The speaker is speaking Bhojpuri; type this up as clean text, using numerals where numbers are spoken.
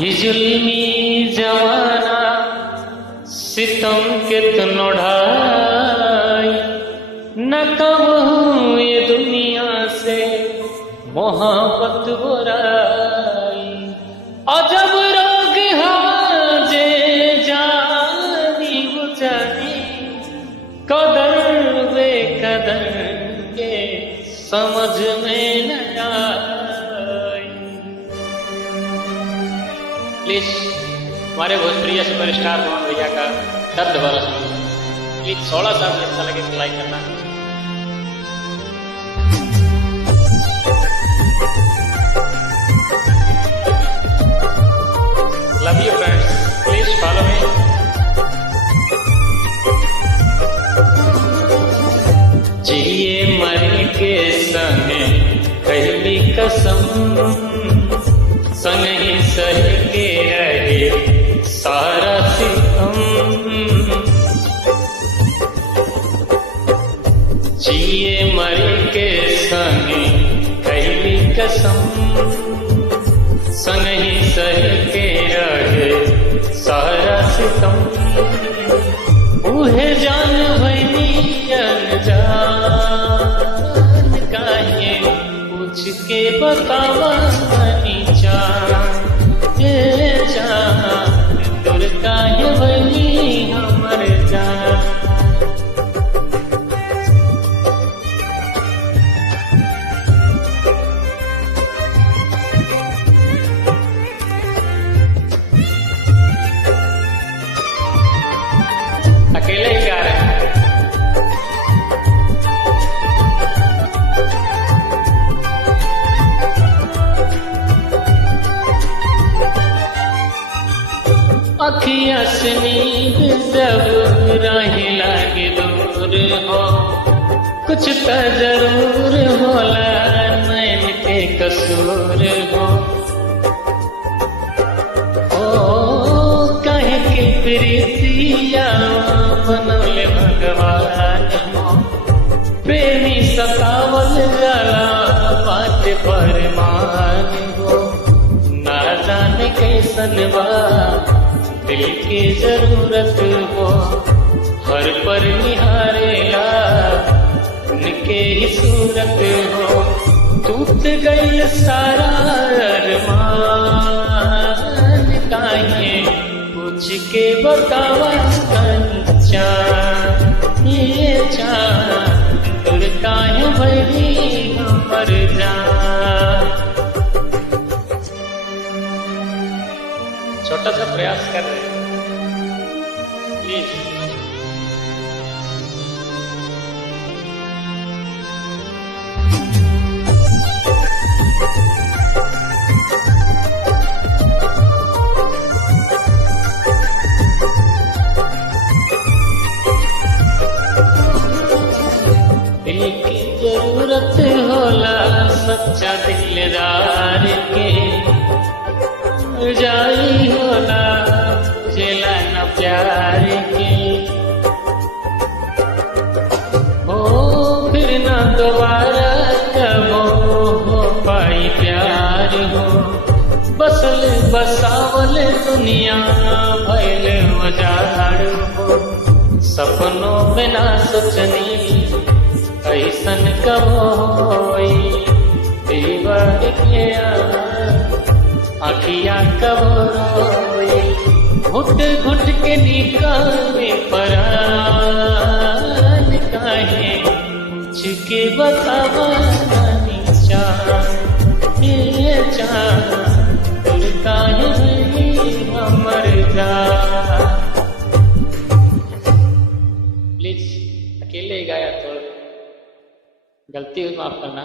ये जुल्मी जमाना सितम कितनो ढाई, न कहूँ ये दुनिया से मोहब्बत बुराई। और जब रोग हाजे जानी बुझानी, कदर बेकदर के समझ में न आई। प्लीज हमारे भोजपुरी सुपरस्टार मोहन भैया का दर्द भरा सॉन्ग, प्लीज थोड़ा सा भी अच्छा लगे तो लाइक करना। Love you friends, please follow me. जिए मर के संग कहली कसम, संग ही सह के रहे सारा सितम। जिए मर के संग कहली कसम, संग ही सह के रहे सारा सितम। उहे जान भैनी अनजान काहे पूछ के बतावा तुर काहे भैनी हमर जान। अकेले ही गा रहे हैं। अखिया से नींद जब राही लागे दूर हो, कुछ तो जरूर होला नैन के कसूर हो। ओ कहे के प्रीतिया बनौले भगवान हो, प्रेमी सतावल जाला बात पर मान हो। ना जाने कैसन बा दिल की जरूरत हो, हर पर निहारेला उनके ही सूरत हो। टूट गई सारा अरमान काहे पूछ के बतावा चाँद, ये चाँद तुर काहे भैली हमर जान। छोटा सा प्रयास कर रहे हैं, प्लीज। दिल की जरूरत होला सच्चा दिलदार के, जाई होला जेला न प्यार के। हो फिर न दोबारा कबो हो पाई प्यार हो। बसल बसावल दुनिया भइल उजाड़ हो, सपनों में ना सोचनी ऐसन कबो होई। दीवार के आखिया कब रोई, घुट घुट के निकाले परान काहे पूछ के बतावा चाँद, ये चाँद तुर काहे भैली हमर जान। प्लीज अकेले गाया तो गलती हुई माफ करना।